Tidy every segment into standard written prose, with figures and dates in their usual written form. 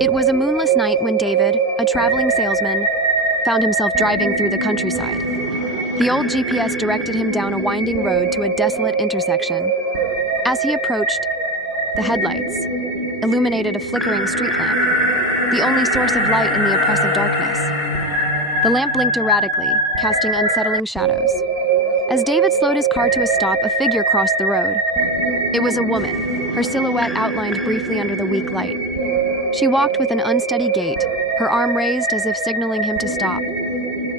It was a moonless night when David, a traveling salesman, found himself driving through the countryside. The old GPS directed him down a winding road to a desolate intersection. As he approached, the headlights illuminated a flickering street lamp, the only source of light in the oppressive darkness. The lamp blinked erratically, casting unsettling shadows. As David slowed his car to a stop, a figure crossed the road. It was a woman, her silhouette outlined briefly under the weak light. She walked with an unsteady gait, her arm raised as if signaling him to stop.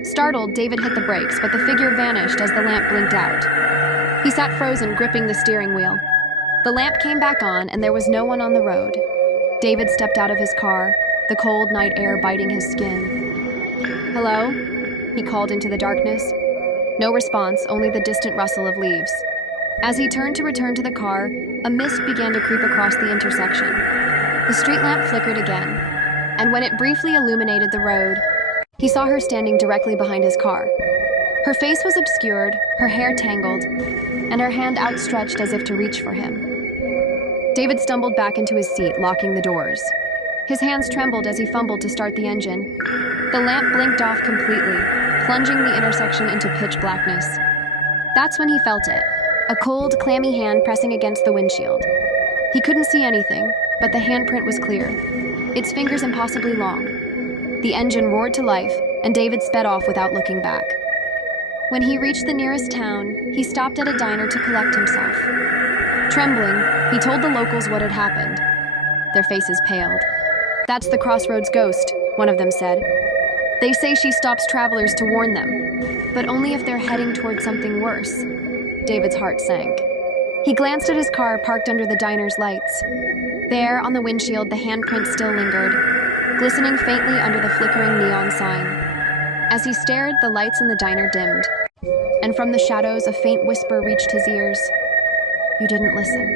Startled, David hit the brakes, but the figure vanished as the lamp blinked out. He sat frozen, gripping the steering wheel. The lamp came back on, and there was no one on the road. David stepped out of his car, the cold night air biting his skin. "Hello?" he called into the darkness. No response, only the distant rustle of leaves. As he turned to return to the car, a mist began to creep across the intersection. The street lamp flickered again, and when it briefly illuminated the road, he saw her standing directly behind his car. Her face was obscured, her hair tangled, and her hand outstretched as if to reach for him. David stumbled back into his seat, locking the doors. His hands trembled as he fumbled to start the engine. The lamp blinked off completely, plunging the intersection into pitch blackness. That's when he felt it, a cold, clammy hand pressing against the windshield. He couldn't see anything, but the handprint was clear, its fingers impossibly long. The engine roared to life, and David sped off without looking back. When he reached the nearest town, he stopped at a diner to collect himself. Trembling, he told the locals what had happened. Their faces paled. "That's the Crossroads ghost," one of them said. "They say she stops travelers to warn them, but only if they're heading toward something worse." David's heart sank. He glanced at his car parked under the diner's lights. There, on the windshield, the handprint still lingered, glistening faintly under the flickering neon sign. As he stared, the lights in the diner dimmed, and from the shadows, a faint whisper reached his ears. "You didn't listen."